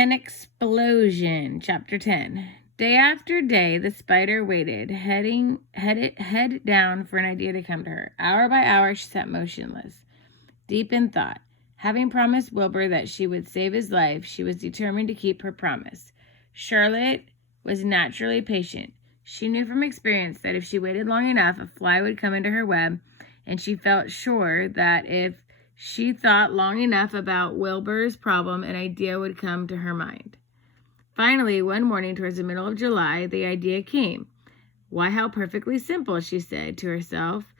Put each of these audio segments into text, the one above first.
An explosion. Chapter 10. Day after day, the spider waited, head down for an idea to come to her. Hour by hour, she sat motionless, deep in thought. Having promised Wilbur that she would save his life, she was determined to keep her promise. Charlotte was naturally patient. She knew from experience that if she waited long enough, a fly would come into her web, and she felt sure that if she thought long enough about Wilbur's problem, an idea would come to her mind. Finally, one morning towards the middle of July, the idea came. Why, how perfectly simple, she said to herself.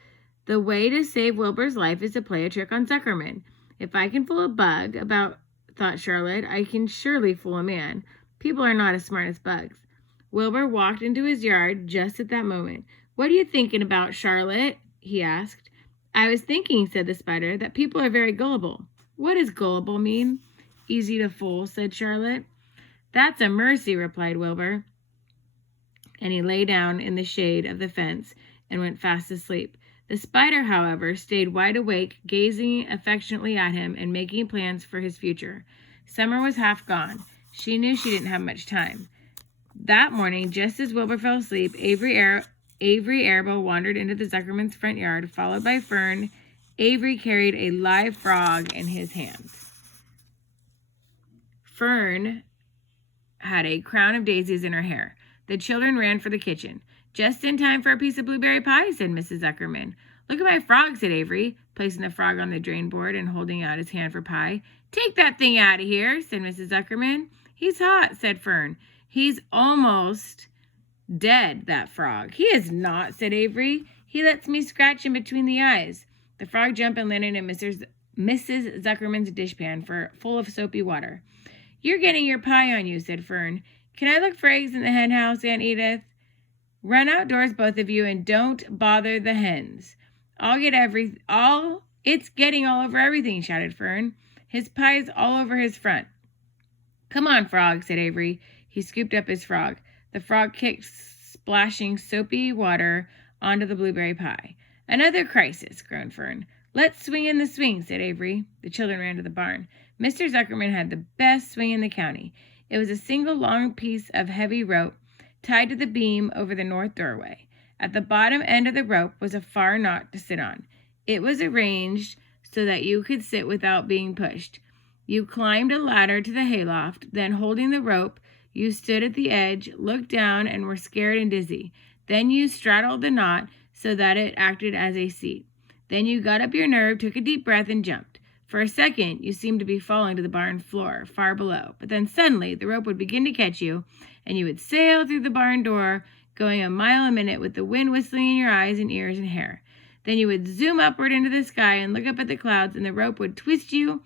The way to save Wilbur's life is to play a trick on Zuckerman. If I can fool a bug thought Charlotte, I can surely fool a man. People are not as smart as bugs. Wilbur walked into his yard just at that moment. What are you thinking about, Charlotte? He asked. I was thinking, said the spider, that people are very gullible. What does gullible mean? Easy to fool, said Charlotte. That's a mercy, replied Wilbur. And he lay down in the shade of the fence and went fast asleep. The spider, however, stayed wide awake, gazing affectionately at him and making plans for his future. Summer was half gone. She knew she didn't have much time. That morning, just as Wilbur fell asleep, Avery Arable wandered into the Zuckerman's front yard, followed by Fern. Avery carried a live frog in his hands. Fern had a crown of daisies in her hair. The children ran for the kitchen. Just in time for a piece of blueberry pie, said Mrs. Zuckerman. Look at my frog, said Avery, placing the frog on the drain board and holding out his hand for pie. Take that thing out of here, said Mrs. Zuckerman. He's hot, said Fern. He's almost dead, that frog. He is not, said Avery. He lets me scratch him between the eyes. The frog jumped and landed in Mrs. Zuckerman's dishpan full of soapy water. You're getting your pie on you, said Fern. Can I look for eggs in the hen house, Aunt Edith? Run outdoors, both of you, and don't bother the hens. It's getting all over everything, shouted Fern. His pie's all over his front. Come on, frog, said Avery. He scooped up his frog. The frog kicked, splashing soapy water onto the blueberry pie. Another crisis, groaned Fern. Let's swing in the swing, said Avery. The children ran to the barn. Mr. Zuckerman had the best swing in the county. It was a single long piece of heavy rope tied to the beam over the north doorway. At the bottom end of the rope was a far knot to sit on. It was arranged so that you could sit without being pushed. You climbed a ladder to the hayloft, then holding the rope, you stood at the edge, looked down, and were scared and dizzy. Then you straddled the knot so that it acted as a seat. Then you got up your nerve, took a deep breath, and jumped. For a second, you seemed to be falling to the barn floor, far below. But then suddenly, the rope would begin to catch you, and you would sail through the barn door, going a mile a minute with the wind whistling in your eyes and ears and hair. Then you would zoom upward into the sky and look up at the clouds, and the rope would twist you,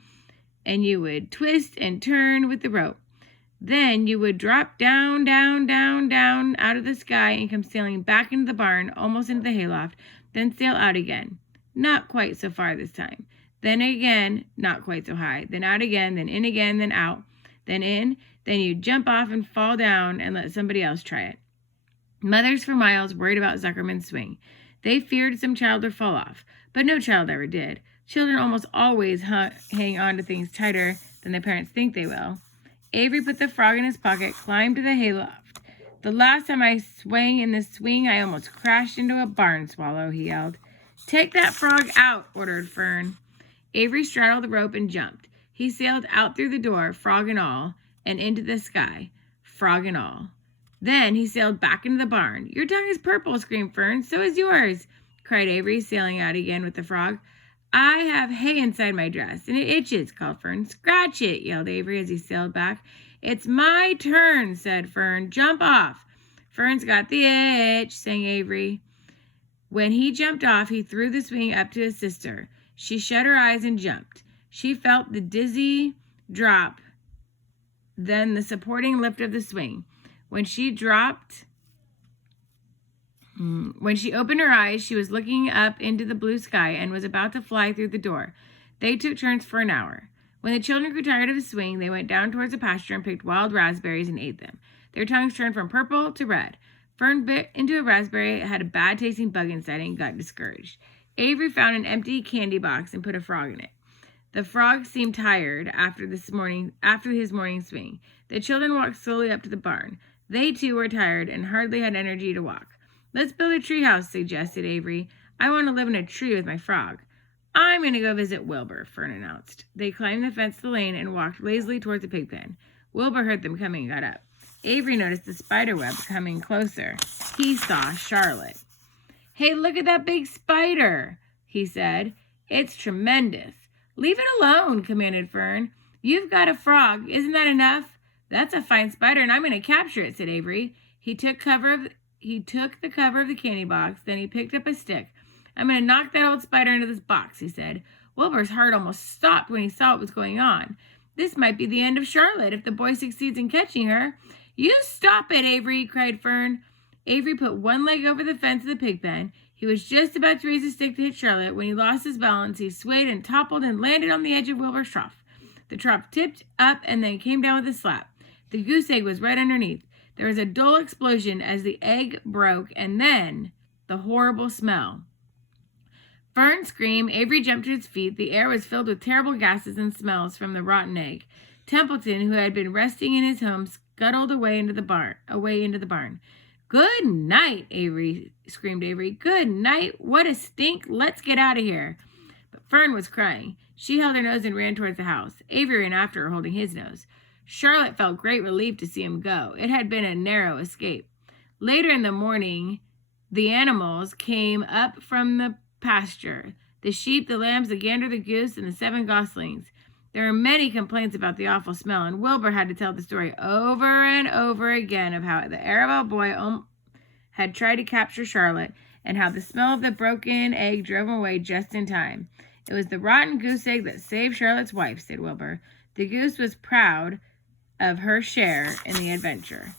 and you would twist and turn with the rope. Then you would drop down, down, down, down out of the sky and come sailing back into the barn, almost into the hayloft, then sail out again. Not quite so far this time. Then again, not quite so high. Then out again, then in again, then out, then in. Then you jump off and fall down and let somebody else try it. Mothers for miles worried about Zuckerman's swing. They feared some child would fall off, but no child ever did. Children almost always hang on to things tighter than their parents think they will. Avery put the frog in his pocket, climbed to the hayloft. The last time I swang in this swing, I almost crashed into a barn swallow, he yelled. Take that frog out, ordered Fern. Avery straddled the rope and jumped. He sailed out through the door, frog and all, and into the sky, frog and all. Then he sailed back into the barn. Your tongue is purple, screamed Fern. So is yours, cried Avery, sailing out again with the frog. I have hay inside my dress, and it itches, called Fern. Scratch it, yelled Avery as he sailed back. It's my turn, said Fern. Jump off. Fern's got the itch, sang Avery. When he jumped off, he threw the swing up to his sister. She shut her eyes and jumped. She felt the dizzy drop, then the supporting lift of the swing. When she opened her eyes, she was looking up into the blue sky and was about to fly through the door. They took turns for an hour. When the children grew tired of the swing, they went down towards the pasture and picked wild raspberries and ate them. Their tongues turned from purple to red. Fern bit into a raspberry, it had a bad-tasting bug inside, and got discouraged. Avery found an empty candy box and put a frog in it. The frog seemed tired after his morning swing. The children walked slowly up to the barn. They too were tired and hardly had energy to walk. "Let's build a treehouse," suggested Avery. "I want to live in a tree with my frog." "I'm going to go visit Wilbur," Fern announced. They climbed the fence of the lane and walked lazily towards the pig pen. Wilbur heard them coming and got up. Avery noticed the spider web coming closer. He saw Charlotte. "Hey, look at that big spider," he said. "It's tremendous." "Leave it alone," commanded Fern. "You've got a frog. Isn't that enough?" "That's a fine spider, and I'm going to capture it," said Avery. He took the cover of the candy box, then he picked up a stick. "I'm going to knock that old spider into this box," he said. Wilbur's heart almost stopped when he saw what was going on. This might be the end of Charlotte if the boy succeeds in catching her. "You stop it, Avery," cried Fern. Avery put one leg over the fence of the pig pen. He was just about to raise his stick to hit Charlotte when he lost his balance. He swayed and toppled and landed on the edge of Wilbur's trough. The trough tipped up and then came down with a slap. The goose egg was right underneath. There was a dull explosion as the egg broke, and then the horrible smell. Fern screamed. Avery jumped to his feet. The air was filled with terrible gases and smells from the rotten egg. Templeton, who had been resting in his home, scuttled away into the barn. "Good night," screamed Avery. "Good night. What a stink. Let's get out of here." But Fern was crying. She held her nose and ran towards the house. Avery ran after her, holding his nose. Charlotte felt great relief to see him go. It had been a narrow escape. Later in the morning, the animals came up from the pasture. The sheep, the lambs, the gander, the goose, and the 7 goslings. There were many complaints about the awful smell, and Wilbur had to tell the story over and over again of how the Arabelle boy had tried to capture Charlotte, and how the smell of the broken egg drove him away just in time. "It was the rotten goose egg that saved Charlotte's wife," said Wilbur. The goose was proud of her share in the adventure.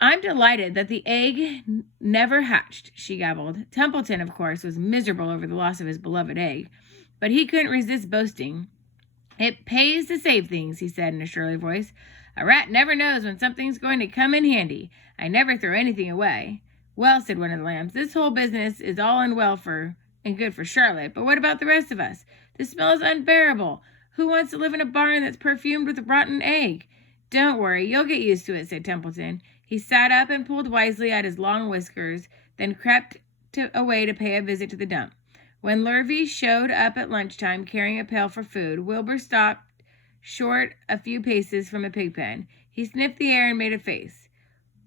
"I'm delighted that the egg never hatched," she gabbled. Templeton, of course, was miserable over the loss of his beloved egg, but he couldn't resist boasting. "It pays to save things," he said in a surly voice. "A rat never knows when something's going to come in handy. I never throw anything away." "Well," said one of the lambs, "this whole business is all and good for Charlotte, but what about the rest of us? The smell is unbearable. Who wants to live in a barn that's perfumed with rotten egg?" "Don't worry, you'll get used to it," said Templeton. He sat up and pulled wisely at his long whiskers, then crept away to pay a visit to the dump. When Lurvy showed up at lunchtime carrying a pail for food, Wilbur stopped short a few paces from the pig pen. He sniffed the air and made a face.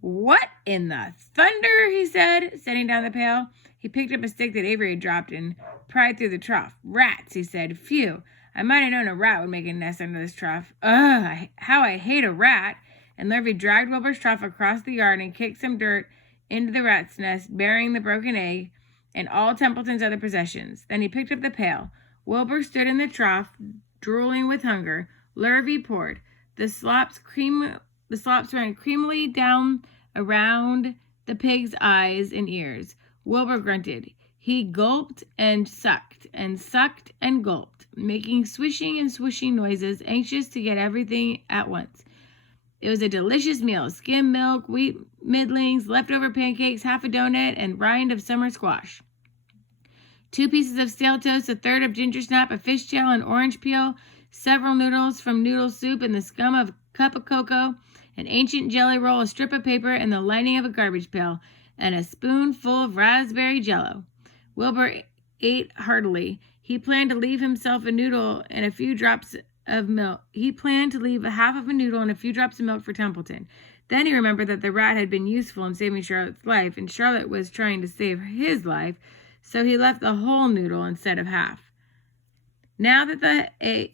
"What in the thunder?" he said, setting down the pail. He picked up a stick that Avery had dropped and pried through the trough. "Rats," he said. "Phew, I might have known a rat would make a nest under this trough. Ugh, how I hate a rat." And Lurvy dragged Wilbur's trough across the yard and kicked some dirt into the rat's nest, burying the broken egg and all Templeton's other possessions. Then he picked up the pail. Wilbur stood in the trough, drooling with hunger. Lurvy poured. The slops ran creamily down around the pig's eyes and ears. Wilbur grunted. He gulped and sucked and gulped, making swishing and swooshing noises, anxious to get everything at once. It was a delicious meal: skim milk, wheat middlings, leftover pancakes, half a donut, and rind of summer squash. 2 pieces of stale toast, a third of ginger snap, a fish tail, an orange peel, several noodles from noodle soup, and the scum of a cup of cocoa, an ancient jelly roll, a strip of paper, and the lining of a garbage pail, and a spoonful of raspberry jello. Wilbur ate heartily. He planned to leave himself a noodle and a few drops of milk. He planned to leave a half of a noodle and a few drops of milk for Templeton. Then he remembered that the rat had been useful in saving Charlotte's life, and Charlotte was trying to save his life, so he left the whole noodle instead of half. Now that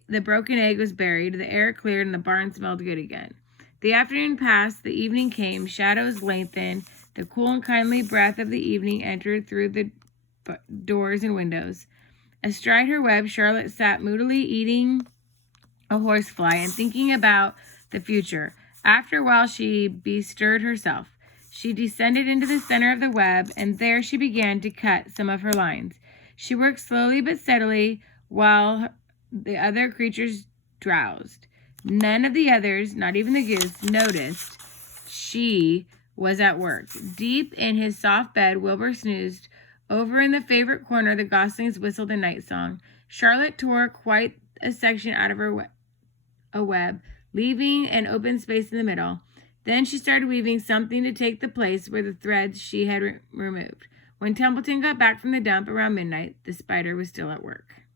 the broken egg was buried, the air cleared and the barn smelled good again. The afternoon passed, the evening came, shadows lengthened, the cool and kindly breath of the evening entered through the doors and windows. Astride her web, Charlotte sat moodily eating a horsefly and thinking about the future. After a while, she bestirred herself. She descended into the center of the web, and there she began to cut some of her lines. She worked slowly but steadily while the other creatures drowsed. None of the others, not even the goose, noticed she was at work. Deep in his soft bed, Wilbur snoozed. Over in the favorite corner, the goslings whistled a night song. Charlotte tore quite a section out of a web, leaving an open space in the middle. Then she started weaving something to take the place where the threads she had removed. When Templeton got back from the dump around midnight, the spider was still at work.